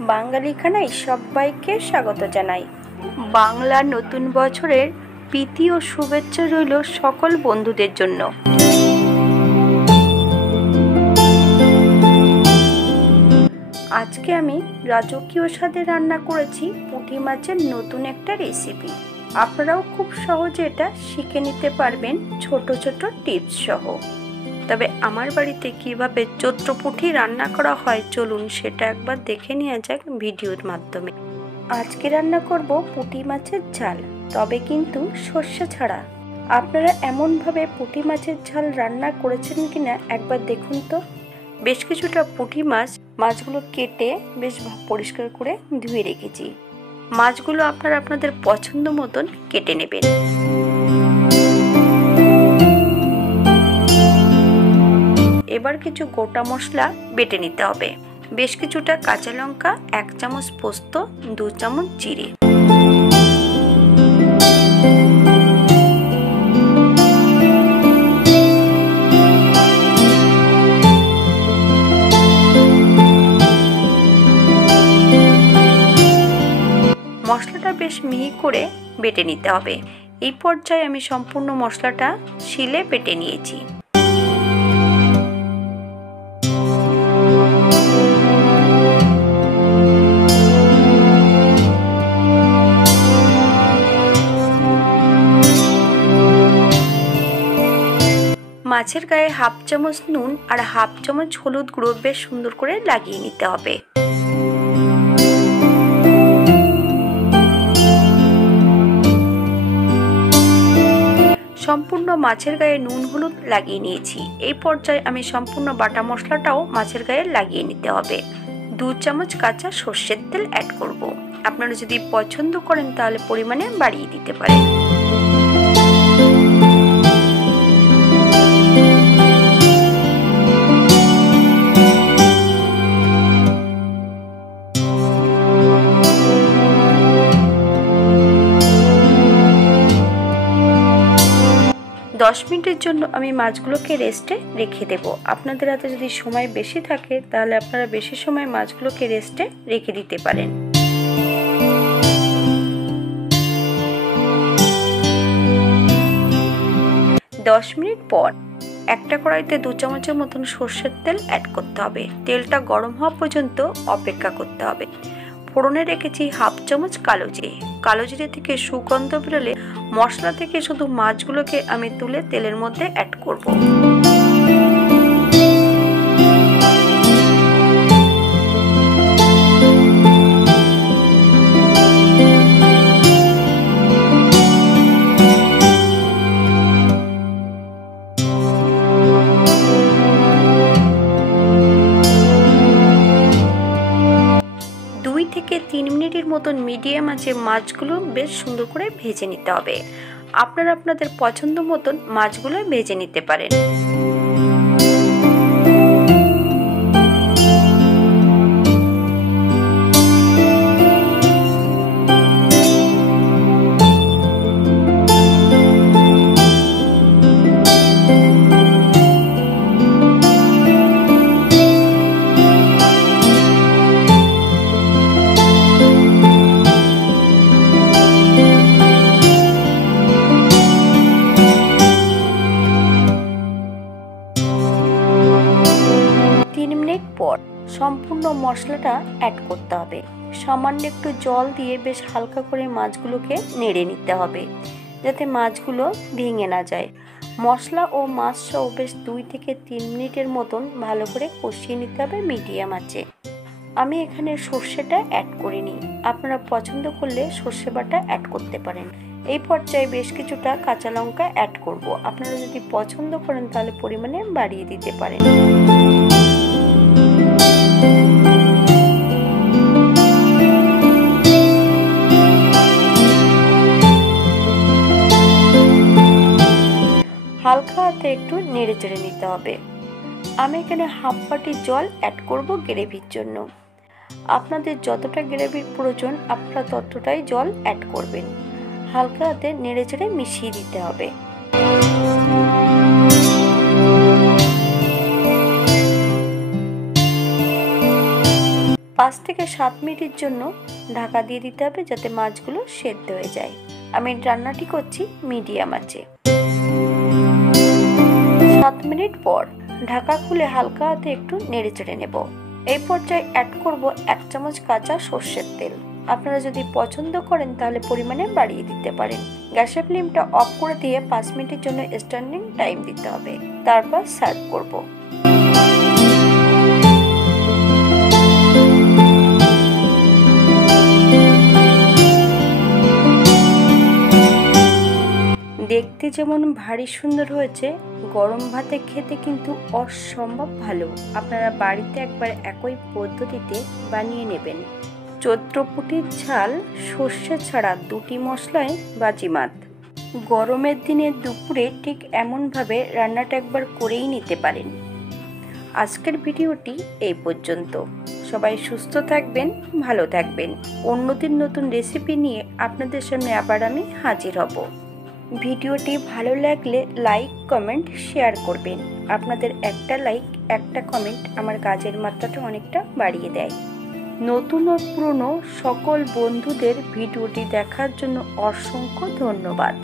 বাঙালি খানায় সবাইকে স্বাগত জানাই। বাংলা নতুন বছরের প্রীতি ও শুভেচ্ছা রইল সকল বন্ধুদের জন্য। আজকে আমি রাজকীয় স্বাদে রান্না করেছি পুঁটি মাছের নতুন একটা রেসিপি। আপনারাও খুব সহজে এটা শিখে নিতে পারবেন ছোট ছোট টিপস সহ। তবে আমার বাড়িতে কিভাবে চৈত্র পুঁটি রান্না করা হয় চলুন সেটা একবার দেখে নেওয়া যাক ভিডিওর মাধ্যমে। আজকে রান্না করব পুঁটি মাছের ঝাল, তবে কিন্তু সর্ষে ছাড়া। আপনারা এমনভাবে পুঁটি মাছের ঝাল রান্না করেছেন কিনা একবার দেখুন তো। বেশ কিছুটা পুঁটি মাছগুলো কেটে বেশ পরিষ্কার করে ধুয়ে রেখেছি। মাছগুলো আপনারা আপনাদের পছন্দ মতন কেটে নেবেন। এবার কিছু গোটা মশলা বেটে নিতে হবে। বেশ কিছুটা কাঁচা লঙ্কা, 1 চামচ পোস্ত, 2 চামচ জিরে। মশলাটা বেশ মিহি করে বেটে নিতে হবে। এই পর্যায়ে আমি সম্পূর্ণ মশলাটা শিলে বেটে নিয়েছি। মাছের গায়ে 1/2 চামচ নুন আর 1/2 চামচ হলুদ গুঁড়ো বেশ সুন্দর করে লাগিয়ে নিতে হবে। সম্পূর্ণ মাছের গায়ে নুন হলুদ লাগিয়ে নিয়েছি। এই পর্যায়ে আমি সম্পূর্ণ বাটা মশলাটাও মাছের গায়ে লাগিয়ে নিতে হবে। 2 চামচ কাঁচা সর্ষের তেল অ্যাড করব। আপনারা যদি পছন্দ করেন তাহলে পরিমাণে বাড়িয়ে দিতে পারেন। 10 মিনিটের জন্য আমি মাছগুলোকে রেস্টে রেখে দেব। আপনাদের হাতে যদি সময় বেশি থাকে তাহলে আপনারা বেশি সময় মাছগুলোকে রেস্টে রেখে দিতে পারেন। দশ মিনিট পর একটা কড়াইতে 2 চামচের মতন সর্ষের তেল অ্যাড করতে হবে। তেলটা গরম হওয়া পর্যন্ত অপেক্ষা করতে হবে। ফোড়নে রেখেছি 1/2 চামচ কালো জিরে। কালো জিরে থেকে সুগন্ধ বেরোলে মশলা থেকে শুধু মাছগুলোকে আমি তুলে তেলের মধ্যে অ্যাড করব। থেকে 3 মিনিটের মতন মিডিয়াম আঁচে মাছগুলো বেশ সুন্দর করে ভেজে নিতে হবে। আপনারা আপনাদের পছন্দ মতন মাছগুলো ভেজে নিতে পারেন। পর সম্পূর্ণ মশলাটা অ্যাড করতে হবে। সামান্য একটু জল দিয়ে বেশ হালকা করে মাছগুলোকে নেড়ে নিতে হবে যাতে মাছগুলো ভেঙে না যায়। মশলা ও মাছ সহ বেশ 2 থেকে 3 মিনিটের মতন ভালো করে কষিয়ে নিতে হবে মিডিয়াম আঁচে। আমি এখানে সর্ষেটা অ্যাড করিনি, আপনারা পছন্দ করলে সর্ষে বাটা অ্যাড করতে পারেন। এই পর্যায়ে বেশ কিছুটা কাঁচা লঙ্কা অ্যাড করব। আপনারা যদি পছন্দ করেন তাহলে পরিমাণে বাড়িয়ে দিতে পারেন। হালকা হাতে একটু নেড়ে চেড়ে নিতে হবে। আমি এখানে 1/2 বাটি জল অ্যাড করব গ্রেভির জন্য। আপনাদের যতটা গ্রেভির প্রয়োজন আপনারা ততটাই জল অ্যাড করবেন। হালকা হাতে নেড়ে চেড়ে মিশিয়ে দিতে হবে। 5 থেকে 7 মিনিটের জন্য ঢাকা দিয়ে দিতে হবে যাতে মাছগুলো সেদ্ধ হয়ে যায়। আমি রান্নাটি করছি মিডিয়াম আঁচে। 7 মিনিট পর ঢাকা খুলে হালকা হাতে একটু নেড়ে চেড়ে নেব। এই পর্যায়ে অ্যাড করব 1 চামচ কাঁচা সর্ষের তেল। আপনারা যদি পছন্দ করেন তাহলে পরিমাণে বাড়িয়ে দিতে পারেন। গ্যাসের ফ্লেমটা অফ করে দিয়ে 5 মিনিটের জন্য স্ট্যান্ডিং টাইম দিতে হবে। তারপর সার্ভ করব। দেখতে যেমন ভারী সুন্দর হয়েছে, গরম ভাতে খেতে কিন্তু অসম্ভব ভালো। আপনারা বাড়িতে একবার একই পদ্ধতিতে বানিয়ে নেবেন। চৈত্র পুঁটির ঝাল সর্ষে ছাড়া 2টি মশলায় বাজিমাত। গরমের দিনে দুপুরে ঠিক এমনভাবে রান্নাটা একবার করেই নিতে পারেন। আজকের ভিডিওটি এই পর্যন্ত। সবাই সুস্থ থাকবেন, ভালো থাকবেন। অন্যদিন নতুন রেসিপি নিয়ে আপনাদের সামনে আবার আমি হাজির হব। ভিডিওটি ভালো লাগলে লাইক, কমেন্ট, শেয়ার করবেন। আপনাদের একটা লাইক, একটা কমেন্ট আমার কাজের মাত্রাটা অনেকটা বাড়িয়ে দেয়। নতুন ও পুরনো সকল বন্ধুদের ভিডিওটি দেখার জন্য অসংখ্য ধন্যবাদ।